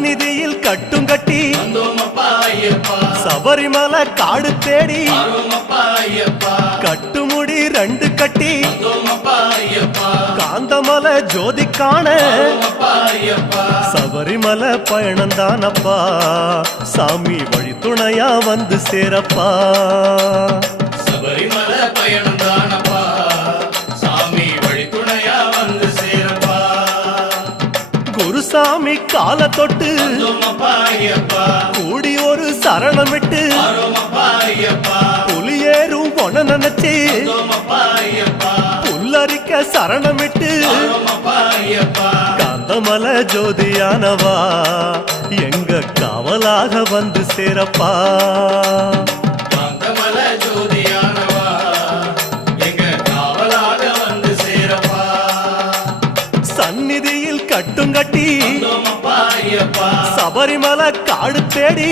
சந்நிதியில் கட்டும் கட்டி சபரிமலை காடு தேடி கட்டுமுடி 2 கட்டி காந்தமலை ஜோதி காண சபரிமலை பயணந்தானப்பா சாமி வழி துணையா வந்து சேரப்பா சபரிமலை பயணந்தானப்பா சாமி வழி துணையா வந்து சேரப்பா குருசாமி கால தொட்டு கூடி ஒரு சரணமிட்டு புலியேறும் பொன நினைச்சு புல்லரிக்க சரணமிட்டு காந்தமலை ஜோதியானவா எங்க காவலாக வந்து சேரப்பா காந்தமலை ஜோதியானவா எங்க காவலாக வந்து சேரப்பா சந்நிதியில் கட்டும் கட்டி சபரிமலை காடு தேடி